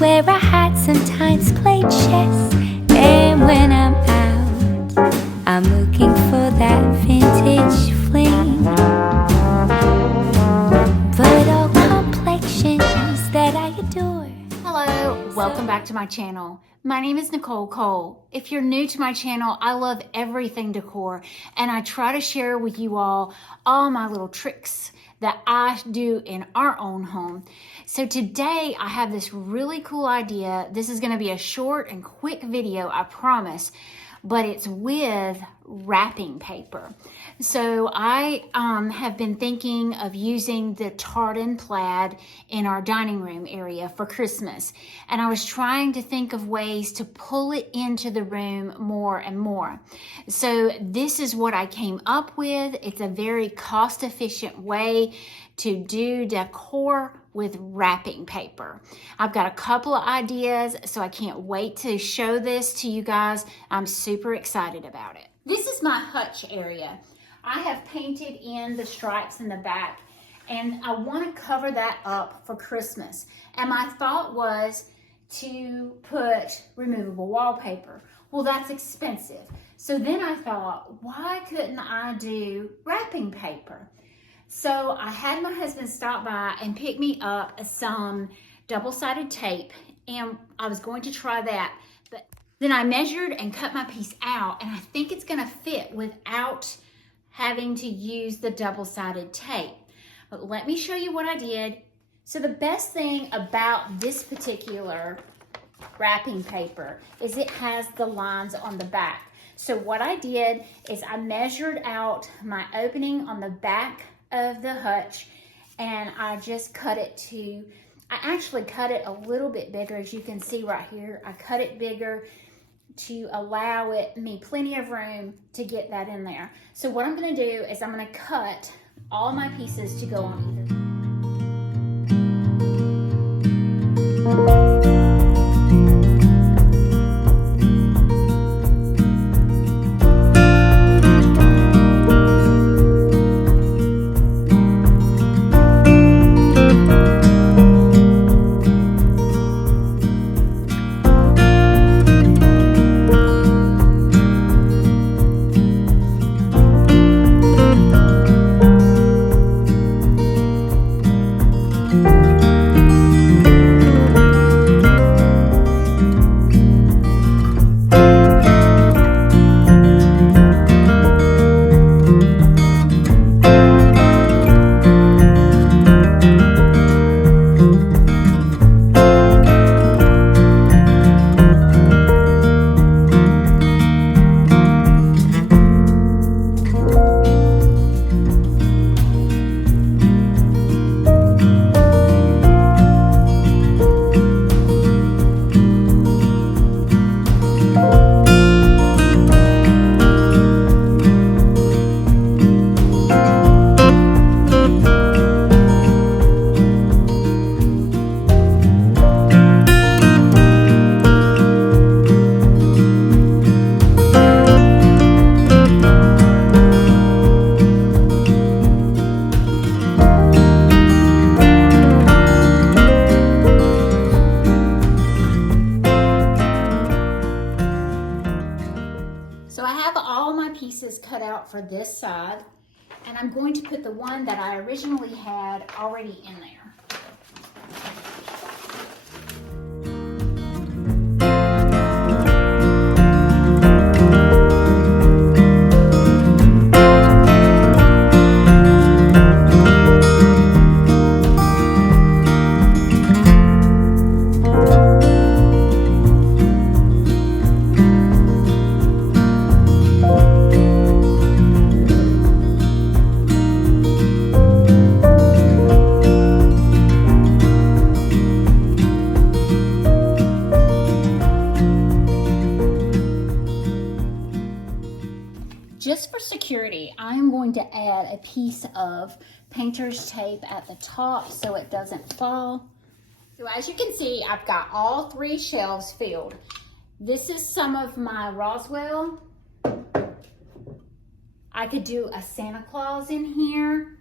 wear a hat, sometimes play chess. And when I'm out, I'm looking for that vintage fling. But all complexions that I adore. Hello, welcome back to my channel. My name is Nicole Cole. If you're new to my channel, I love everything decor, and I try to share with you all my little tricks that I do in our own home. So today I have this really cool idea. This is going to be a short and quick video, I promise, but it's with wrapping paper. So I have been thinking of using the tartan plaid in our dining room area for Christmas. And I was trying to think of ways to pull it into the room more and more. So this is what I came up with. It's a very cost-efficient way to do decor with wrapping paper. I've got a couple of ideas, so I can't wait to show this to you guys. I'm super excited about it. This is my hutch area. I have painted in the stripes in the back, and I want to cover that up for Christmas. And my thought was to put removable wallpaper. Well, that's expensive. So then I thought, why couldn't I do wrapping paper? So I had my husband stop by and pick me up some double-sided tape, and I was going to try that. But then I measured and cut my piece out, and I think it's gonna fit without having to use the double-sided tape. But let me show you what I did. So the best thing about this particular wrapping paper is it has the lines on the back. So what I did is I measured out my opening on the back of the hutch, and I just cut it to, I actually cut it a little bit bigger, as you can see right here. I cut it bigger to allow me plenty of room to get that in there. So what I'm going to do is I'm going to cut all my pieces to go on either. So I have all my pieces cut out for this side, and I'm going to put the one that I originally had already in there. Just for security, I am going to add a piece of painter's tape at the top so it doesn't fall. So as you can see, I've got all 3 shelves filled. This is some of my Roswell. I could do a Santa Claus in here.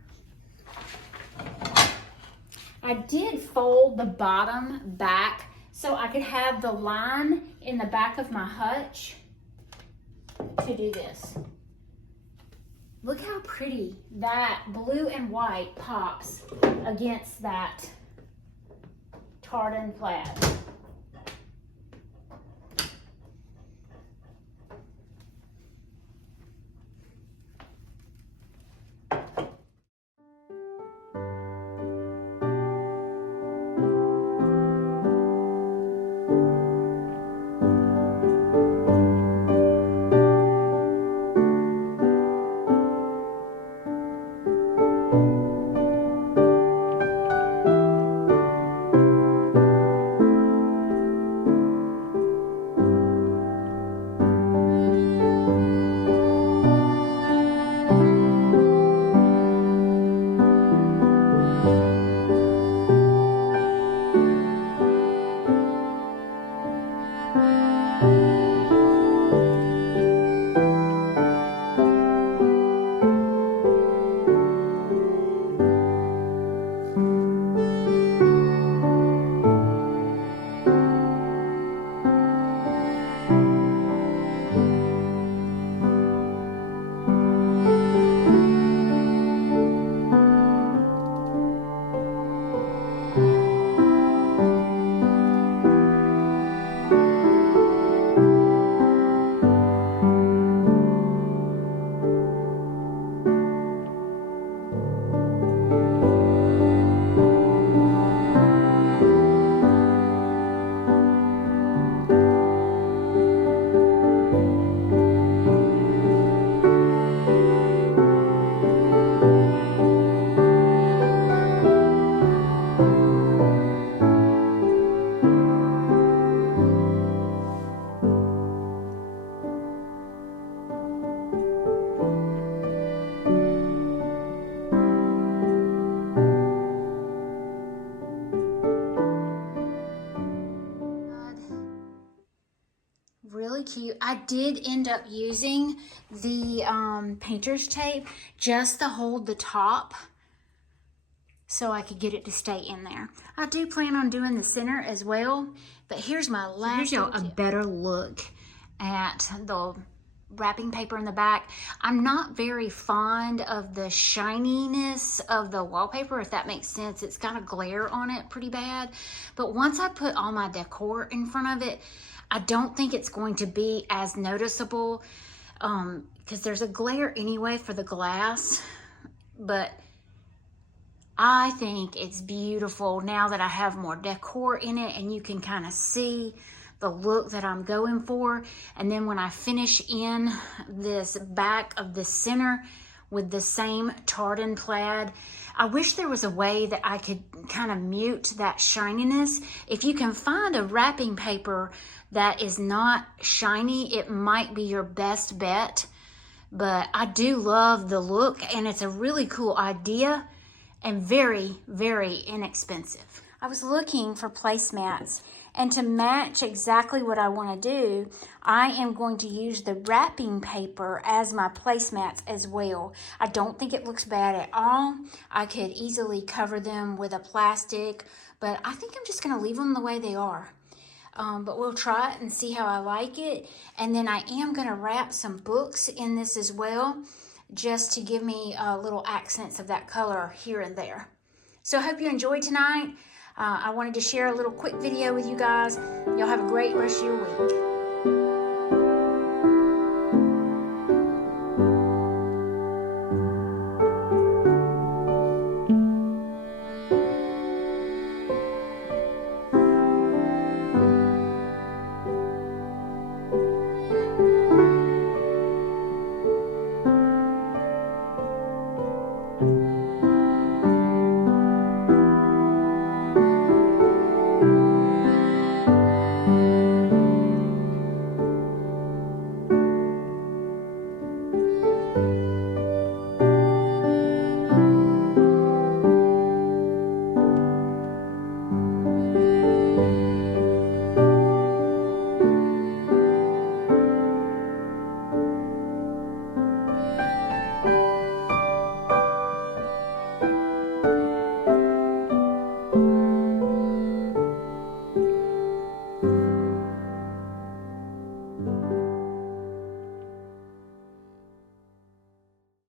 I did fold the bottom back so I could have the line in the back of my hutch to do this. Look how pretty that blue and white pops against that tartan plaid. Really cute. I did end up using the painter's tape just to hold the top so I could get it to stay in there. I do plan on doing the center as well, but here's my last. Here's y'all a better look at the wrapping paper in the back. I'm not very fond of the shininess of the wallpaper, if that makes sense. It's got a glare on it pretty bad. But once I put all my decor in front of it, I don't think it's going to be as noticeable because there's a glare anyway for the glass. But I think it's beautiful now that I have more decor in it and you can kind of see the look that I'm going for. And then when I finish in this back of the center with the same tartan plaid, I wish there was a way that I could kind of mute that shininess. If you can find a wrapping paper that is not shiny, it might be your best bet. But I do love the look and it's a really cool idea and very, very inexpensive. I was looking for placemats, and to match exactly what I want to do, I am going to use the wrapping paper as my placemats as well. I don't think it looks bad at all. I could easily cover them with a plastic, but I think I'm just going to leave them the way they are. But we'll try it and see how I like it. And then I am going to wrap some books in this as well, just to give me little accents of that color here and there. So I hope you enjoyed tonight. I wanted to share a little quick video with you guys. Y'all have a great rest of your week.